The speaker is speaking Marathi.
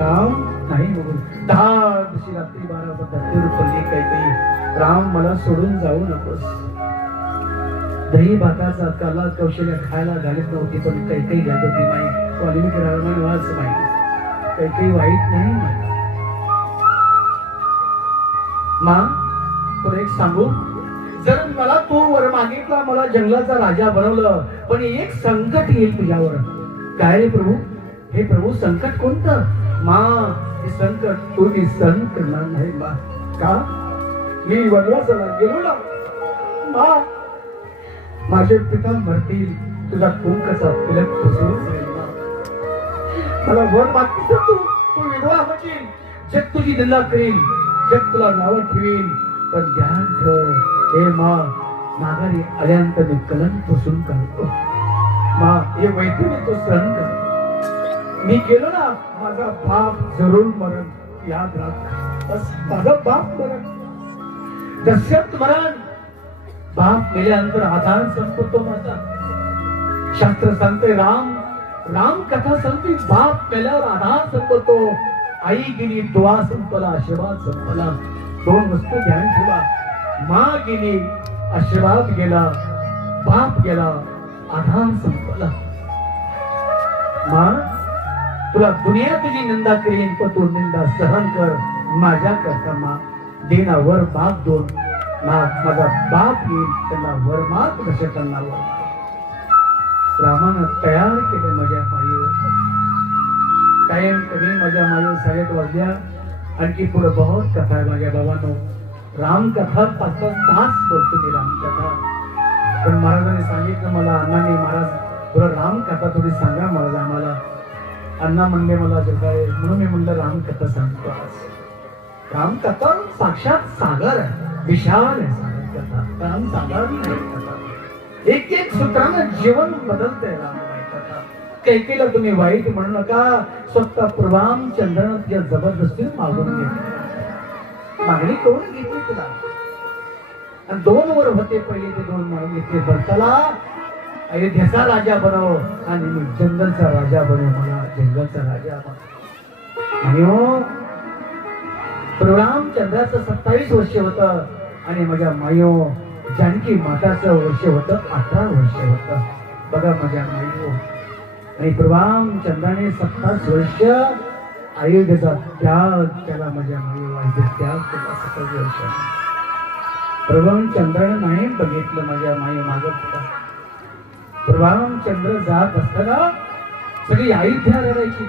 राम नाही बघून 10 दिवशी रात्री 12 धरतीवर पडली काही राम मला सोडून जाऊ नकोस. दही भाताचा काला कौशल्य खायला घालत नव्हती पण काही घालत होती माई वाल्मिकी रामायण वाच माई काही वाईट नाही मा. तुला एक सांगू, जर मला तू वर मागितला मला जंगलाचा राजा बनवलं पण एक संकट येईल तुझ्यावर. काय रे प्रभू? हे प्रभू संकट कोणतं? मां हे संकट तू सहन करणार नाही मा. का? मी वनवासाला गेलो ना मा, माझे पिता मरतील तुझा कुंकचा तिलक फसवून जाईल मा. मला वर मागते तू तू विधवा होशील, जग तुझी निंदा करील, जग तुला नावं ठेवील. पण ध्यान ठेव हे मा, माघारी आल्यानंतर मी कलंक पुसून काढतो मा. हे वैद्य तो सहन कर. मी गेलो ना माझा बाप जरूर मरण, याद राख. बस माझा बाप मरण, दशरथ मरण. बाप मेल्यानंतर आधार संपतो माझा. शास्त्र सांगते राम कथा सांगते बाप मेल्यावर आधार संपतो. आई गेली दुआ संपला, आशीर्वाद संपला. दोन वस्तू ध्यान ठेवा. माँ गेली आशीर्वाद गेला, बाप गेला आधार संपला. माँ तुला दुनिया तुझी निंदा करीन पण तू निंदा सहन कर माझ्या करता मा. देना वर माग दोन माझा बाप येईल त्यांना वर माग कसे करणार वर. रामानं तयार केले माझ्या माईवर. टाइम कमी माझ्या माईवर 8:30 वाजल्या. आणखी पुढे बहुत कथा आहे माझ्या बाबांनो. रामकथा 5 तास बोलतो मी रामकथा. पण महाराजांनी सांगितलं मला, अण्णांनी महाराज थोडं रामकथा थोडी सांगा महाराज आम्हाला. अण्णा म्हणले मला जगावे म्हणून मी म्हणलं रामकथा सांगतो आज. रामकथा साक्षात सागर आहे, विशाल आहे सागर कथा. राम सागर नाही. एक सूत्रानं जीवन बदलतंय रामबाई कथा. कैकेला तुम्ही वाईट म्हणू नका. स्वतः पूर्वामचंद्रानं तिच्या जबरदस्तीने मागून घेतली. मागणी करून घेतली तुला. आणि 2 वर होते पहिले ते 2 मागून घेतले. भरताला अयोध्येचा राजा बनव आणि मी जंगलचा राजा बनव. मला जंगलचा राजा बनव. आणि रामचंद्राचं 27 वर्ष होतं आणि माझ्या मायो जानकी माताचं वर्ष होतं 18 वर्ष होतं. बघा माझ्या मायो. आणि रामचंद्राने 27 वर्ष अयोध्येचा त्याग केला. माझ्या मायो अयोध्ये त्याग केला 27 वर्ष. रामचंद्राने नाही बघितलं माझ्या मायो मागं पुढं. रामचंद्र जात असताना सगळी अयोध्या रडायची.